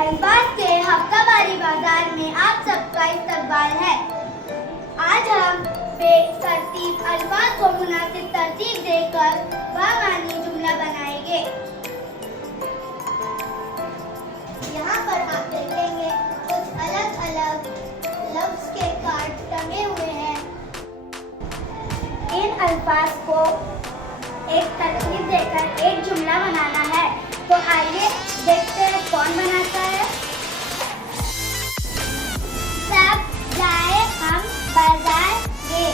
अल्फाज के हफ्तावारी बाजार में आप सबका इस्तकबाल है। आज हम बेतरतीब अल्फाज को मुनासिब तरतीब देकर बामानी जुमला बनाएंगे। यहाँ पर आप देखेंगे कुछ अलग अलग लफ्ज के कार्ड टंगे हुए हैं। इन अल्फाज को एक तरतीब देकर एक जुमला बनाना है। तो आइए देखते हैं कौन बनाता है। सब जाए हम बाजार गए।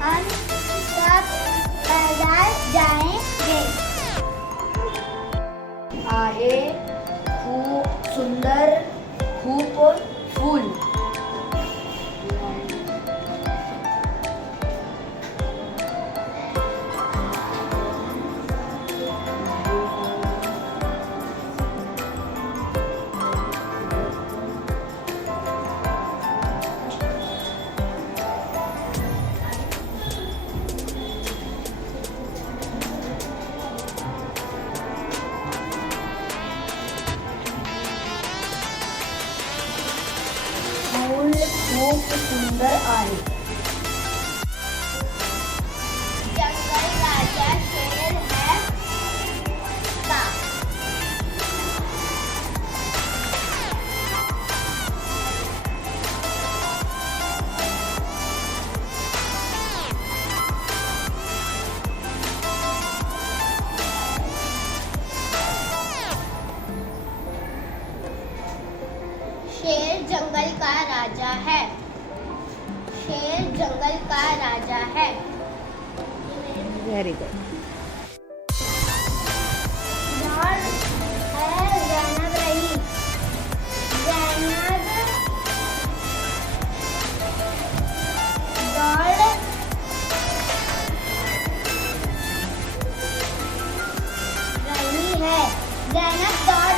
हम सब बाजार जाएंगे। आहे खूप सुंदर खूप फूल। फूल खूप सुंदर आहे। जंगल राजा शेर है का। शेर जंगल का राजा है। शेर जंगल का राजा है। Very good. दौड़ है जैनब रही। जैनब दौड़ रही है। जैनब दौड़